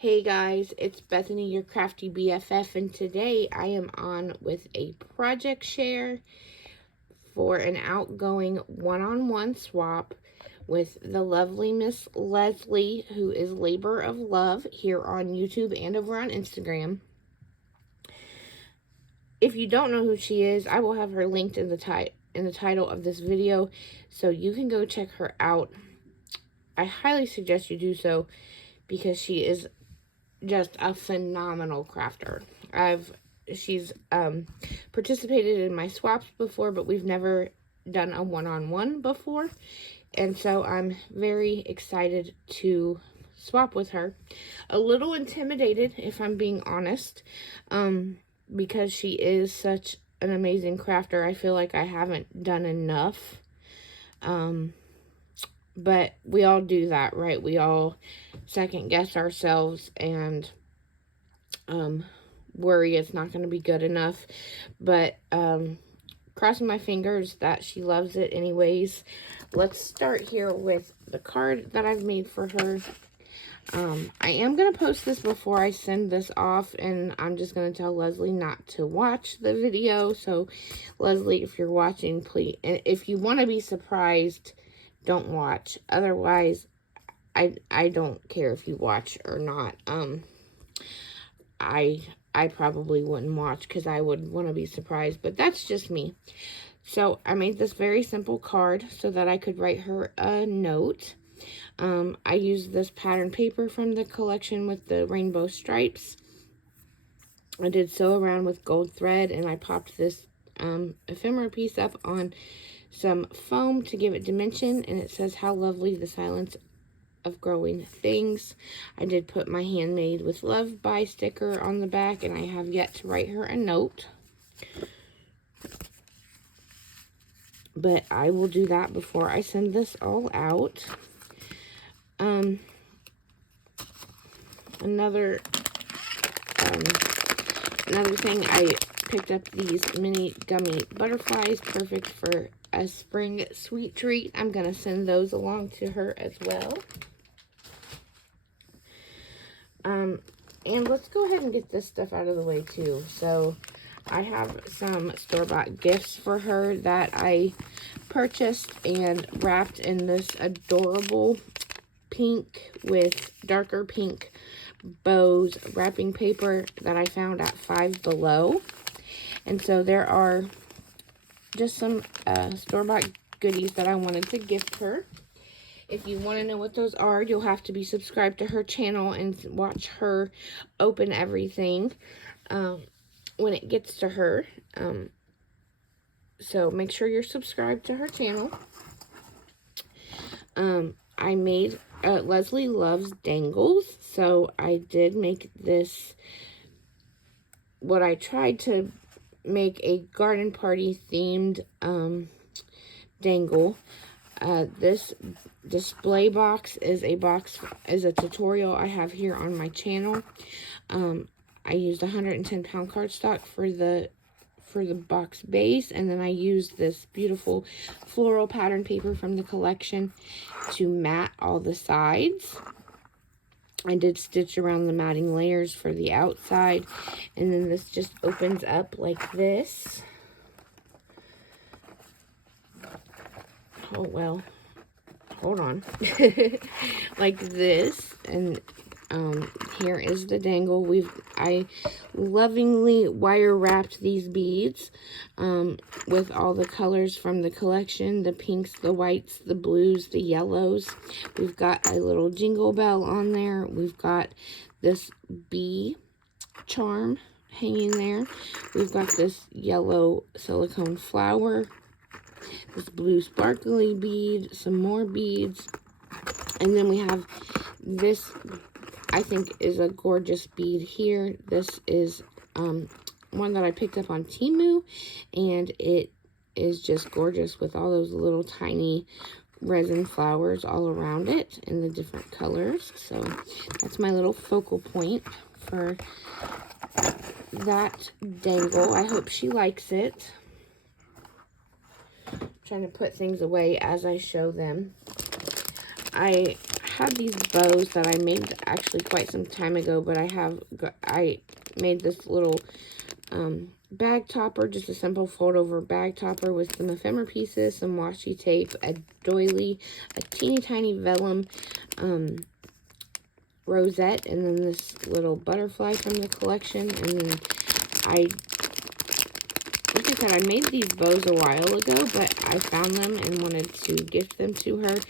Hey guys, it's Bethany, your crafty BFF, and today I am on with a project share for an outgoing one-on-one swap with the lovely Miss Leslie, who is Labor of Love here on YouTube and over on Instagram. If you don't know who she is, I will have her linked in the title of this video, so you can go check her out. I highly suggest you do so because she is just a phenomenal crafter. She's participated in my swaps before, but we've never done a one-on-one before, and so I'm very excited to swap with her. A little intimidated, if I'm being honest, because she is such an amazing crafter. I feel like I haven't done enough, but we all do that, right? We all second guess ourselves and worry it's not going to be good enough, but crossing my fingers that she loves it anyways. Let's start here with the card that I've made for her. I am going to post this before I send this off, and I'm just going to tell Leslie not to watch the video. So Leslie, if you're watching, please, and if you want to be surprised, don't watch. Otherwise, I don't care if you watch or not. I probably wouldn't watch because I would want to be surprised, but that's just me. So I made this very simple card so that I could write her a note. I used this pattern paper from the collection with the rainbow stripes. I did sew around with gold thread, and I popped this ephemera piece up on some foam to give it dimension, and it says, "How lovely the silence of growing things." I did put my handmade with love by sticker on the back, and I have yet to write her a note, but I will do that before I send this all out. Another thing, I picked up these mini gummy butterflies, perfect for a spring sweet treat. I'm going to send those along to her as well. And let's go ahead and get this stuff out of the way too. So I have some store-bought gifts for her that I purchased and wrapped in this adorable pink with darker pink bows wrapping paper that I found at Five Below. And so there are just some store-bought goodies that I wanted to gift her. If you want to know what those are, you'll have to be subscribed to her channel and watch her open everything when it gets to her. So make sure you're subscribed to her channel. I made, Leslie loves Dangles, so I did make this, what I tried to make a garden party themed dangle. This display box is a tutorial I have here on my channel. I used 110-pound cardstock for the box base, and then I used this beautiful floral pattern paper from the collection to mat all the sides. I did stitch around the matting layers for the outside, and then this just opens up like this. Oh, well, hold on. Like this, and here is the dangle. I lovingly wire wrapped these beads with all the colors from the collection, the pinks, the whites, the blues, the yellows. We've got a little jingle bell on there. We've got this bee charm hanging there. We've got this yellow silicone flower, this blue sparkly bead, some more beads, and then we have this, I think, is a gorgeous bead here. This is one that I picked up on Temu, and it is just gorgeous with all those little tiny resin flowers all around it in the different colors. So that's my little focal point for that dangle. I hope she likes it. I'm trying to put things away as I show them. I had these bows that I made actually quite some time ago, but I made this little bag topper, just a simple fold over bag topper with some ephemera pieces, some washi tape, a doily, a teeny tiny vellum rosette, and then this little butterfly from the collection. And then like I said, I made these bows a while ago, but I found them and wanted to gift them to her.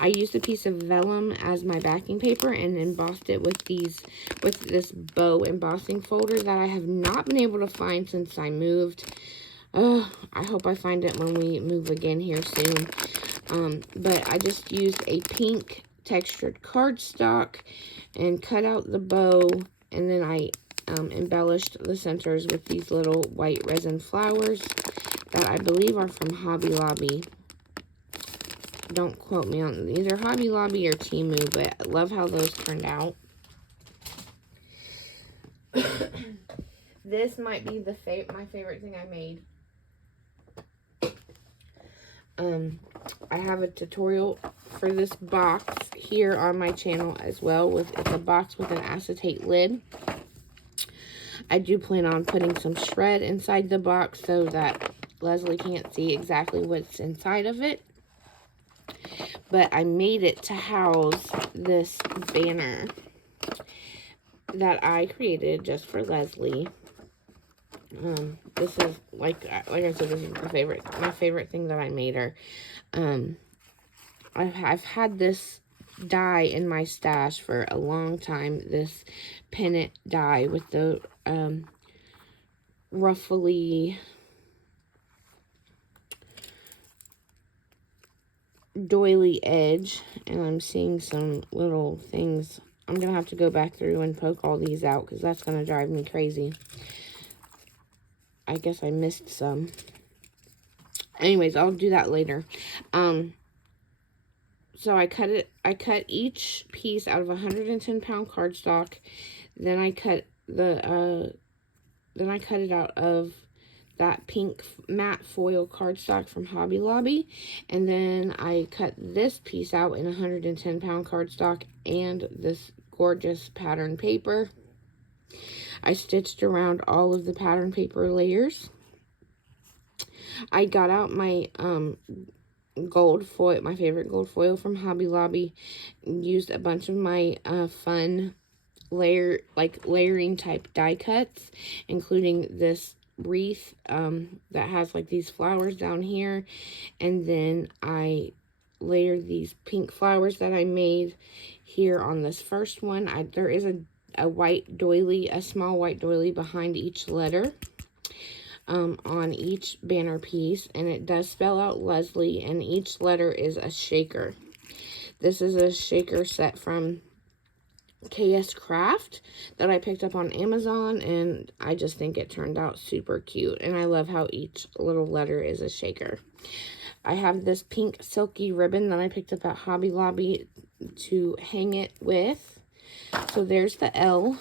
I used a piece of vellum as my backing paper and embossed it with this bow embossing folder that I have not been able to find since I moved. I hope I find it when we move again here soon. But I just used a pink textured cardstock and cut out the bow, and then I embellished the centers with these little white resin flowers that I believe are from Hobby Lobby. Don't quote me on either Hobby Lobby or Temu, but I love how those turned out. This might be my favorite thing I made. I have a tutorial for this box here on my channel as well. It's a box with an acetate lid. I do plan on putting some shred inside the box so that Leslie can't see exactly what's inside of it. But I made it to house this banner that I created just for Leslie. This is like I said, this is my favorite thing that I made her. I've had this die in my stash for a long time. This pennant die with the ruffly doily edge, and I'm seeing some little things. I'm gonna have to go back through and poke all these out because that's gonna drive me crazy. I guess I missed some. Anyways, I'll do that later. So I cut each piece out of 110-pound cardstock. Then I cut it out of that pink matte foil cardstock from Hobby Lobby. And then I cut this piece out in 110-pound cardstock and this gorgeous pattern paper. I stitched around all of the pattern paper layers. I got out my gold foil, my favorite gold foil from Hobby Lobby, and used a bunch of my fun layering type die cuts, including this wreath that has like these flowers down here, and then I layered these pink flowers that I made here on this first one. There is a white doily, a small white doily behind each letter on each banner piece, and it does spell out Leslie, and each letter is a shaker. This is a shaker set from KS Craft that I picked up on Amazon, and I just think it turned out super cute, and I love how each little letter is a shaker. I have this pink silky ribbon that I picked up at Hobby Lobby to hang it with. So there's the L.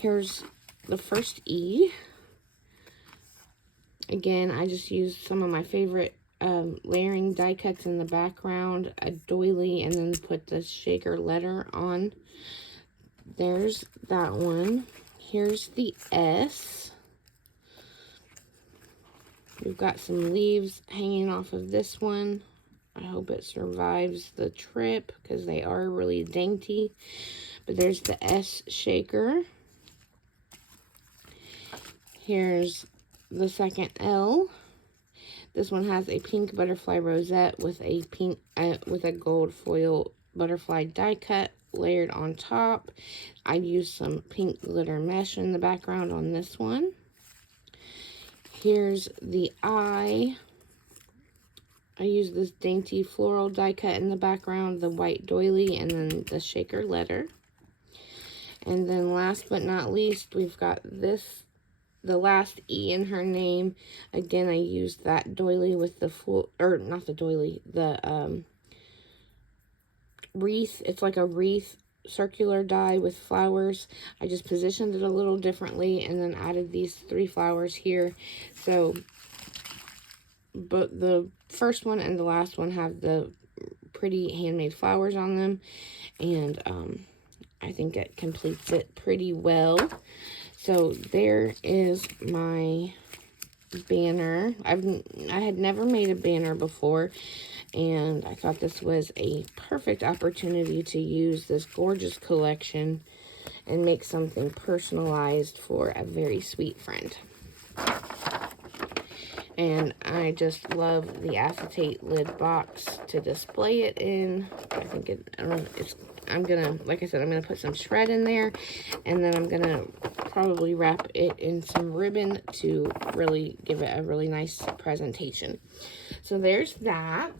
Here's the first E. Again, I just used some of my favorite layering die cuts in the background, a doily, and then put the shaker letter on. There's that one. Here's the S. We've got some leaves hanging off of this one. I hope it survives the trip because they are really dainty. But there's the S shaker. Here's the second L. This one has a pink butterfly rosette with a pink with a gold foil butterfly die cut layered on top. I used some pink glitter mesh in the background on this one. Here's the I. I used this dainty floral die cut in the background, the white doily, and then the shaker letter. And then last but not least, we've got this, the last E in her name. Again, I used that doily with the not the doily, the wreath. It's like a wreath circular die with flowers. I just positioned it a little differently and then added these 3 flowers here. So, but the first one and the last one have the pretty handmade flowers on them, and I think it completes it pretty well. So there is my banner. I had never made a banner before, and I thought this was a perfect opportunity to use this gorgeous collection and make something personalized for a very sweet friend. And I just love the acetate lid box to display it in. I think I'm gonna, like I said, I'm gonna put some shred in there, and then I'm gonna probably wrap it in some ribbon to really give it a really nice presentation. So there's that.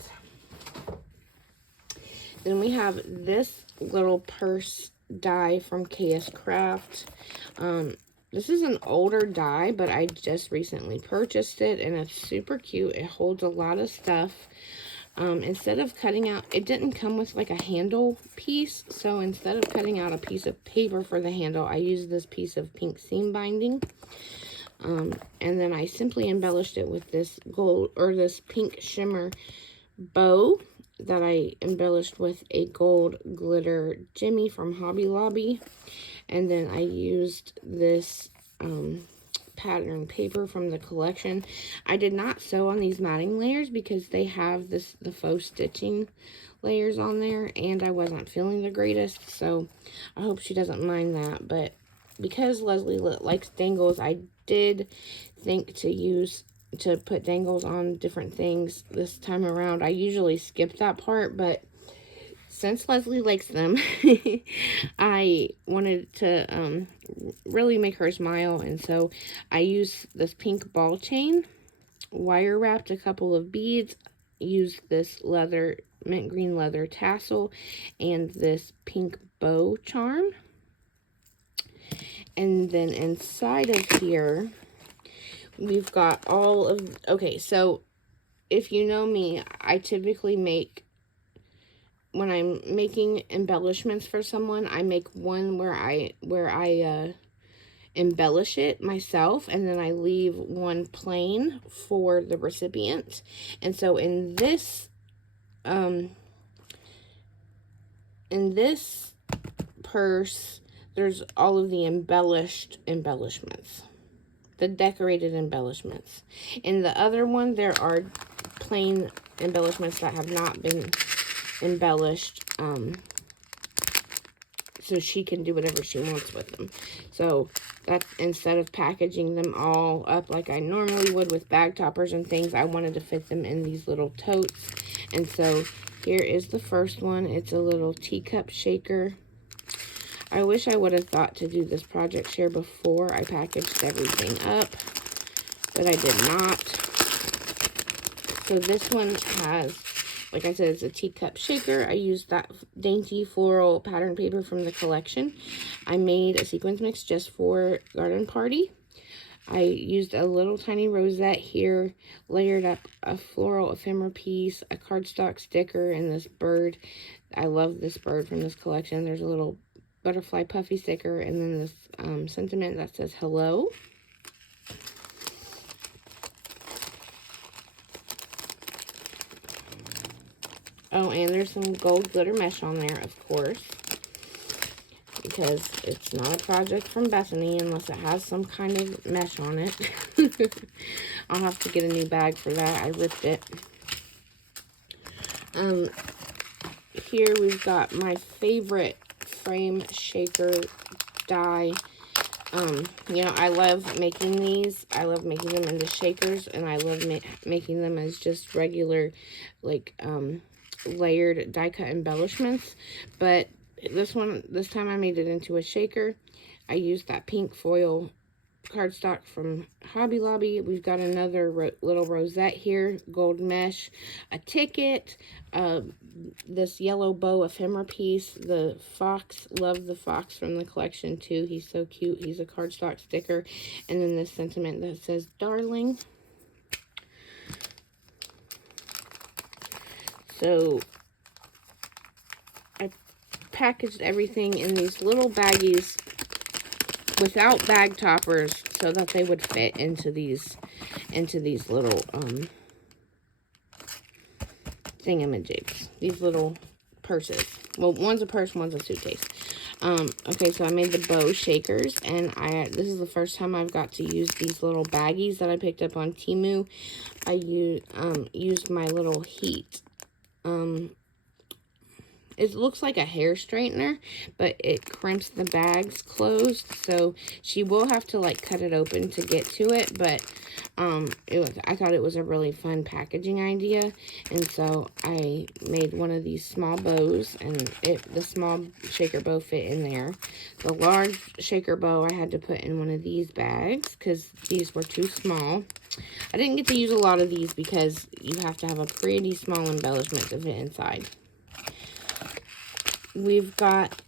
Then we have this little purse die from KS Craft. This is an older die, but I just recently purchased it, and it's super cute. It holds a lot of stuff. Instead of cutting out, it didn't come with like a handle piece, so instead of cutting out a piece of paper for the handle, I used this piece of pink seam binding. And then I simply embellished it with this gold, or this pink shimmer bow that I embellished with a gold glitter jimmy from Hobby Lobby. And then I used this pattern paper from the collection. I did not sew on these matting layers because they have the faux stitching layers on there, and I wasn't feeling the greatest, so I hope she doesn't mind that. But because Leslie likes dangles, I did think to put dangles on different things this time around. I usually skip that part, but since Leslie likes them, I wanted to really make her smile, and so I used this pink ball chain, wire wrapped a couple of beads, used this leather, mint green leather tassel, and this pink bow charm. And then inside of here, we've got all of, okay, so if you know me, I typically make, when I'm making embellishments for someone, I make one where I embellish it myself, and then I leave one plain for the recipient. And so in this purse, there's all of the embellishments, the decorated embellishments. In the other one, there are plain embellishments that have not been embellished, so she can do whatever she wants with them. So that, instead of packaging them all up like I normally would with bag toppers and things, I wanted to fit them in these little totes. And so here is the first one. It's a little teacup shaker. I wish I would have thought to do this project share before I packaged everything up, but I did not. So this one has, like I said, it's a teacup shaker. I used that dainty floral pattern paper from the collection. I made a sequins mix just for Garden Party. I used a little tiny rosette here, layered up a floral ephemera piece, a cardstock sticker, and this bird. I love this bird from this collection. There's a little butterfly puffy sticker, and then this sentiment that says hello. Oh, and there's some gold glitter mesh on there, of course, because it's not a project from Bethany unless it has some kind of mesh on it. I'll have to get a new bag for that. I ripped it. Here we've got my favorite frame shaker die. You know, I love making these. I love making them into shakers, and I love making them as just regular, like, layered die cut embellishments. But this time I made it into a shaker. I used that pink foil cardstock from Hobby Lobby. We've got another little rosette here, gold mesh, a ticket, this yellow bow ephemera piece, the fox. Love the fox from the collection too. He's so cute. He's a cardstock sticker. And then this sentiment that says darling. So I packaged everything in these little baggies without bag toppers so that they would fit into these little thingamajigs, these little purses. Well, one's a purse, one's a suitcase. Okay, so I made the bow shakers, and this is the first time I've got to use these little baggies that I picked up on Temu. I used my little heat. It looks like a hair straightener, but it crimps the bags closed, so she will have to like cut it open to get to it, but I thought it was a really fun packaging idea, and so I made one of these small bows, and the small shaker bow fit in there. The large shaker bow I had to put in one of these bags because these were too small. I didn't get to use a lot of these because you have to have a pretty small embellishment to fit inside. We've got,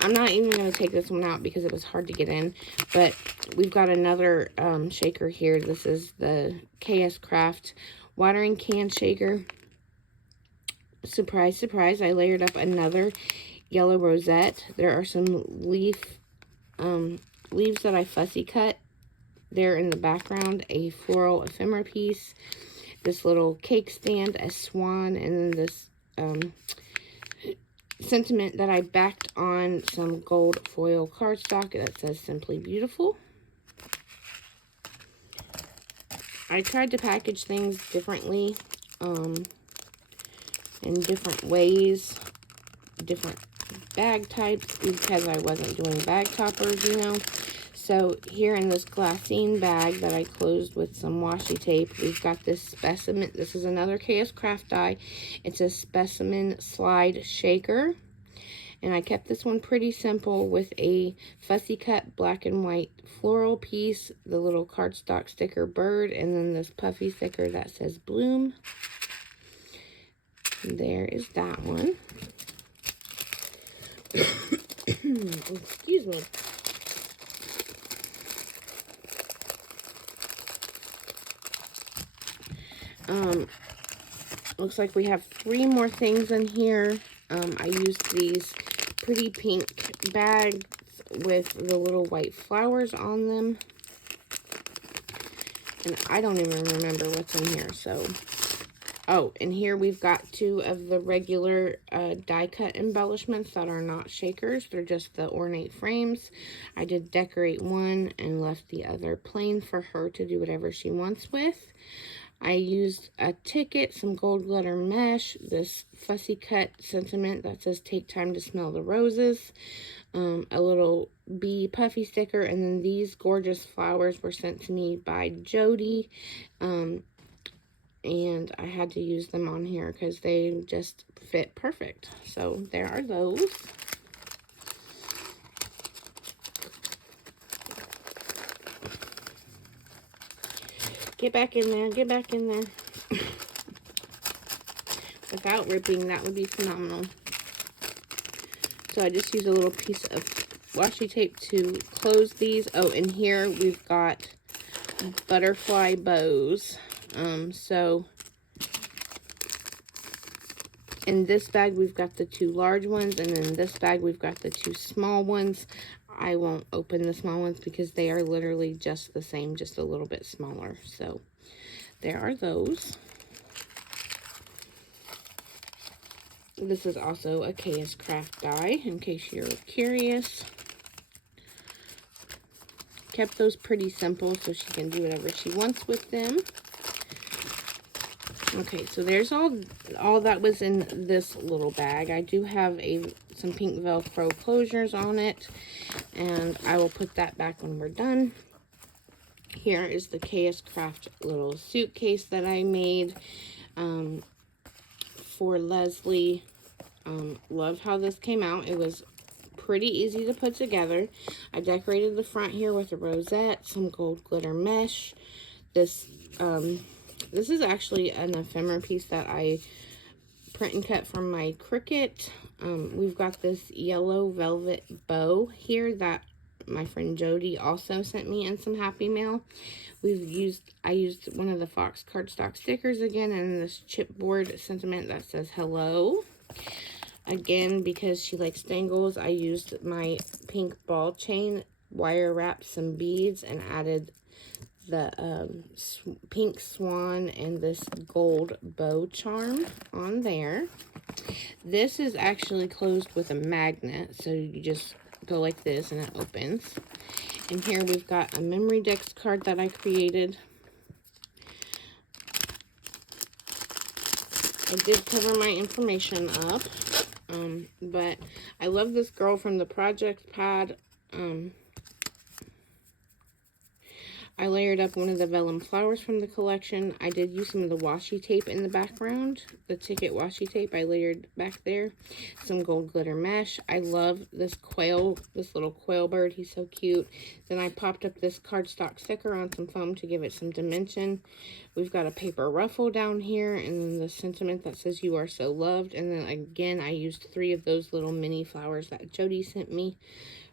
I'm not even going to take this one out because it was hard to get in, but we've got another shaker here. This is the KS Craft watering can shaker. Surprise, surprise, I layered up another yellow rosette. There are some leaves that I fussy cut there in the background, a floral ephemera piece, this little cake stand, a swan, and then this sentiment that I backed on some gold foil cardstock that says Simply Beautiful. I tried to package things differently, in different ways, different bag types, because I wasn't doing bag toppers, you know. So here in this glassine bag that I closed with some washi tape, we've got this specimen. This is another KS Craft die. It's a specimen slide shaker. And I kept this one pretty simple with a fussy cut black and white floral piece, the little cardstock sticker bird, and then this puffy sticker that says bloom. And there is that one. Excuse me. Looks like we have 3 more things in here. I used these pretty pink bags with the little white flowers on them. And I don't even remember what's in here, so. Oh, and here we've got 2 of the regular die cut embellishments that are not shakers. They're just the ornate frames. I did decorate one and left the other plain for her to do whatever she wants with. I used a ticket, some gold glitter mesh, this fussy cut sentiment that says take time to smell the roses, a little bee puffy sticker, and then these gorgeous flowers were sent to me by Jody, and I had to use them on here because they just fit perfect. So there are those. Get back in there, get back in there. Without ripping, that would be phenomenal. So I just use a little piece of washi tape to close these. Oh, and here we've got butterfly bows. So in this bag we've got the 2 large ones, and in this bag we've got the 2 small ones. I won't open the small ones because they are literally just the same, just a little bit smaller. So there are those. This is also a KS Craft die, in case you're curious. Kept those pretty simple so she can do whatever she wants with them. Okay, so there's all that was in this little bag. I do have some pink Velcro closures on it, and I will put that back when we're done. Here is the KS Craft little suitcase that I made for Leslie. Love how this came out. It was pretty easy to put together. I decorated the front here with a rosette, some gold glitter mesh. This is actually an ephemera piece that I print and cut from my Cricut. We've got this yellow velvet bow here that my friend Jody also sent me in some Happy Mail. I used one of the Fox cardstock stickers again, and this chipboard sentiment that says hello. Again, because she likes dangles, I used my pink ball chain, wire wrapped some beads, and added the pink swan and this gold bow charm on there. This is actually closed with a magnet, so you just go like this and it opens. And here we've got a memory dex card that I created. I did cover my information up, but I love this girl from the project pad. I layered up one of the vellum flowers from the collection. I did use some of the washi tape in the background. The ticket washi tape I layered back there. Some gold glitter mesh. I love this quail, this little quail bird. He's so cute. Then I popped up this cardstock sticker on some foam to give it some dimension. We've got a paper ruffle down here, and then the sentiment that says "You are so loved." And then again, I used 3 of those little mini flowers that Jody sent me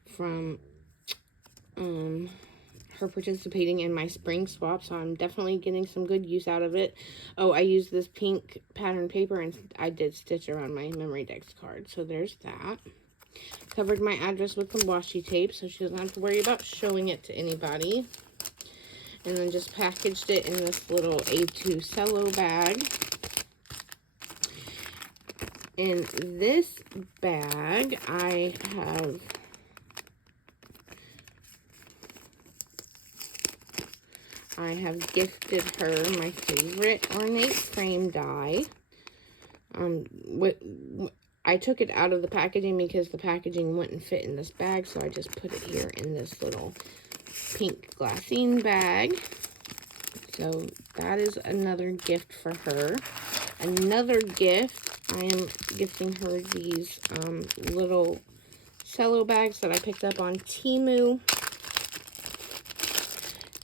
from her participating in my spring swap, so I'm definitely getting some good use out of it. Oh, I used this pink pattern paper and I did stitch around my memory dex card, so there's that. Covered my address with some washi tape so she doesn't have to worry about showing it to anybody. And then just packaged it in this little A2 cello bag. In this bag, I have gifted her my favorite ornate frame die. I took it out of the packaging because the packaging wouldn't fit in this bag, so I just put it here in this little pink glassine bag. So that is another gift for her. Another gift, I am gifting her these little cello bags that I picked up on Temu.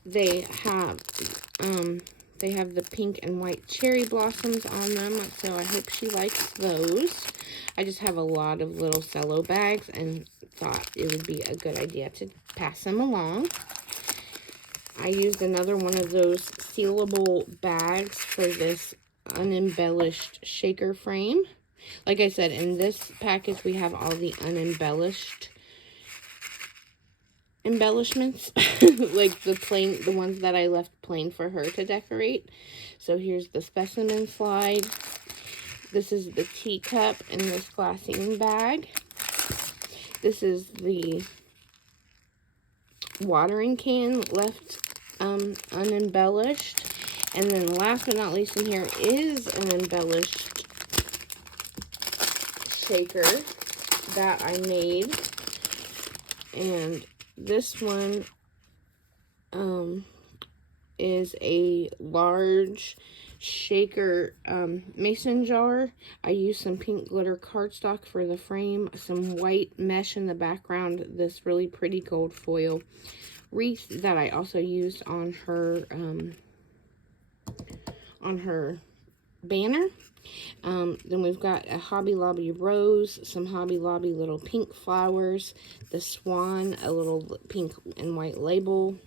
They have the pink and white cherry blossoms on them, so I hope she likes those. I just have a lot of little cello bags and thought it would be a good idea to pass them along. I used another one of those sealable bags for this unembellished shaker frame. Like I said, in this package we have all the unembellished embellishments, like the ones that I left plain for her to decorate. So here's the specimen slide. This is the teacup in this glassine bag. This is the watering can left unembellished. And then last but not least in here is an embellished shaker that I made. And this one is a large shaker mason jar. I used some pink glitter cardstock for the frame, some white mesh in the background, this really pretty gold foil wreath that I also used on her banner. Then we've got a Hobby Lobby rose, some Hobby Lobby little pink flowers, the swan, a little pink and white label,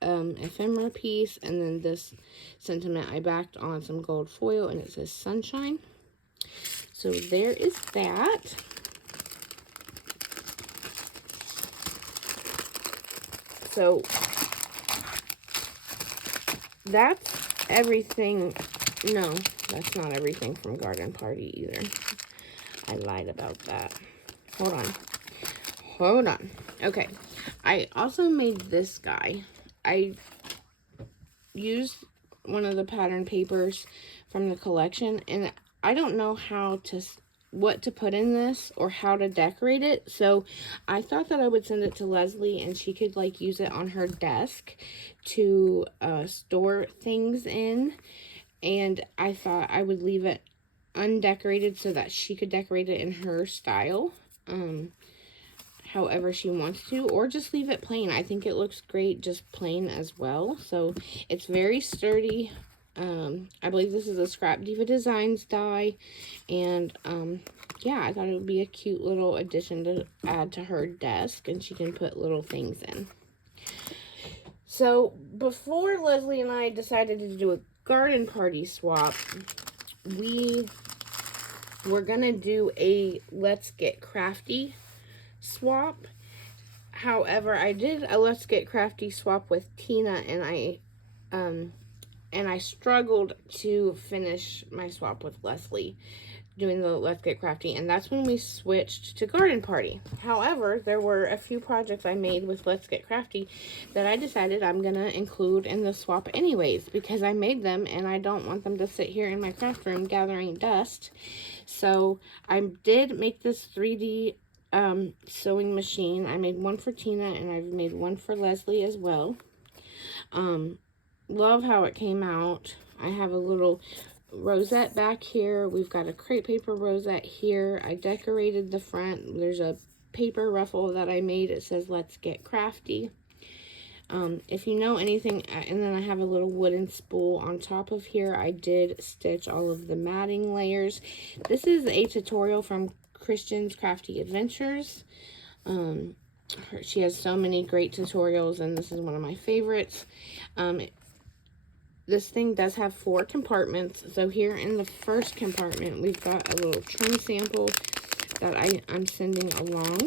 ephemera piece, and then this sentiment I backed on some gold foil, and it says sunshine. So there is that. So that's everything. No, that's not everything from Garden Party either. I lied about that. Hold on. Okay, I also made this guy. I used one of the pattern papers from the collection, and I don't know what to put in this or how to decorate it, so I thought that I would send it to Leslie and she could like use it on her desk to store things in. And I thought I would leave it undecorated so that she could decorate it in her style, however she wants to, or just leave it plain. I think it looks great just plain as well. So it's very sturdy. I believe this is a Scrap Diva Designs die, and yeah, I thought it would be a cute little addition to add to her desk, and she can put little things in. So before Leslie and I decided to do a garden party swap, we were gonna do a Let's Get Crafty swap. However, I did a Let's Get Crafty swap with Tina, and I And I struggled to finish my swap with Leslie doing the Let's Get Crafty, and that's when we switched to Garden Party. However, there were a few projects I made with Let's Get Crafty that I decided I'm gonna include in the swap anyways, because I made them and I don't want them to sit here in my craft room gathering dust. So I did make this 3D sewing machine. I made one for Tina and I've made one for Leslie as well. Love how it came out. I have a little rosette back here. We've got a crepe paper rosette here. I decorated the front. There's a paper ruffle that I made. It says Let's Get Crafty. If you know anything, and then I have a little wooden spool on top of here. I did stitch all of the matting layers. This is a tutorial from Christian's Crafty Adventures. She has so many great tutorials, and this is one of my favorites. This thing does have 4 compartments. So here in the first compartment, we've got a little trim sample that I'm sending along.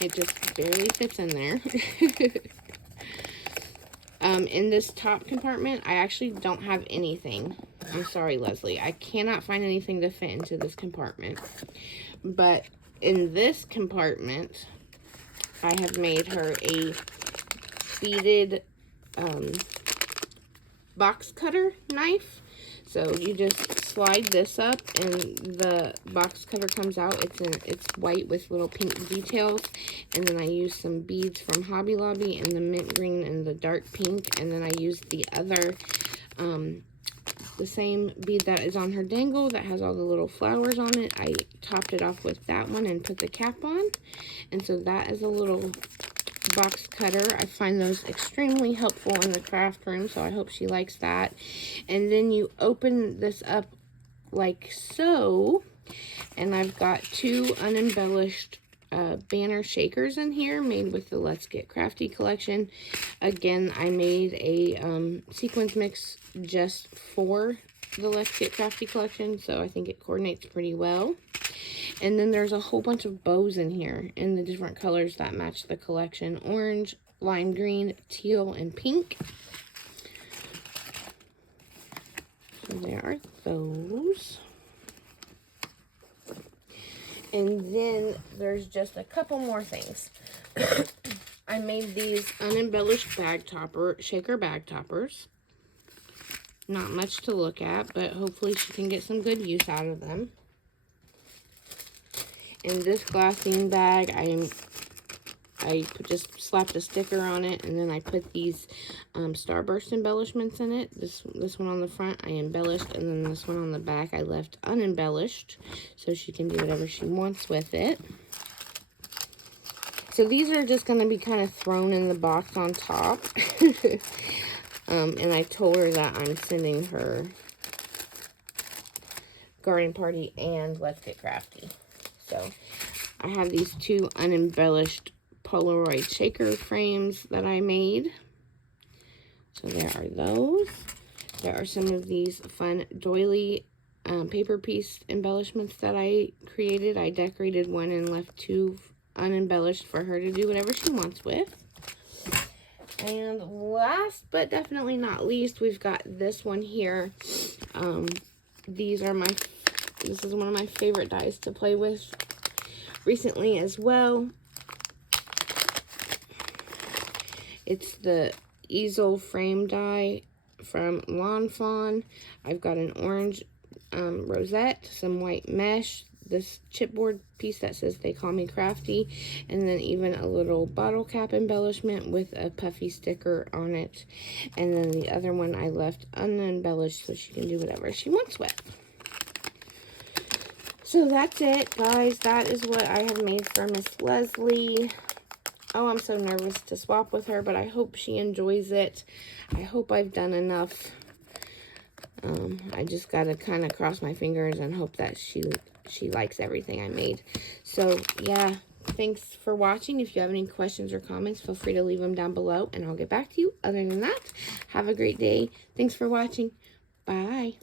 It just barely fits in there. In this top compartment, I actually don't have anything. I'm sorry, Leslie. I cannot find anything to fit into this compartment. But in this compartment, I have made her a beaded box cutter knife. So you just slide this up and the box cutter comes out. It's white with little pink details, and then I used some beads from Hobby Lobby in the mint green and the dark pink, and then I used the other the same bead that is on her dangle that has all the little flowers on it. I topped it off with that one and put the cap on, and so that is a little box cutter. I find those extremely helpful in the craft room, so I hope she likes that. And then you open this up like so, and I've got 2 unembellished banner shakers in here made with the Let's Get Crafty collection. Again, I made a sequins mix just for the Let's Get Crafty collection, so I think it coordinates pretty well. And then there's a whole bunch of bows in here in the different colors that match the collection: orange, lime green, teal, and pink. So there are those. And then there's just a couple more things. I made these unembellished shaker bag toppers. Not much to look at, but hopefully she can get some good use out of them. In this glassine bag, I just slapped a sticker on it, and then I put these starburst embellishments in it. This one on the front I embellished, and then this one on the back I left unembellished, so she can do whatever she wants with it. So these are just going to be kind of thrown in the box on top. And I told her that I'm sending her Garden Party and Let's Get Crafty. So I have these 2 unembellished Polaroid shaker frames that I made. So there are those. There are some of these fun doily paper piece embellishments that I created. I decorated one and left 2 unembellished for her to do whatever she wants with. And last but definitely not least, we've got this one here. This is one of my favorite dies to play with recently as well. It's the easel frame die from Lawn Fawn. I've got an orange rosette, some white mesh, this chipboard piece that says "They Call Me Crafty," and then even a little bottle cap embellishment with a puffy sticker on it. And then the other one I left unembellished so she can do whatever she wants with. So that's it, guys. That is what I have made for Miss Leslie. Oh, I'm so nervous to swap with her, but I hope she enjoys it. I hope I've done enough. I just gotta kind of cross my fingers and hope that she likes everything I made. So, yeah, thanks for watching. If you have any questions or comments, feel free to leave them down below, and I'll get back to you. Other than that, have a great day. Thanks for watching. Bye.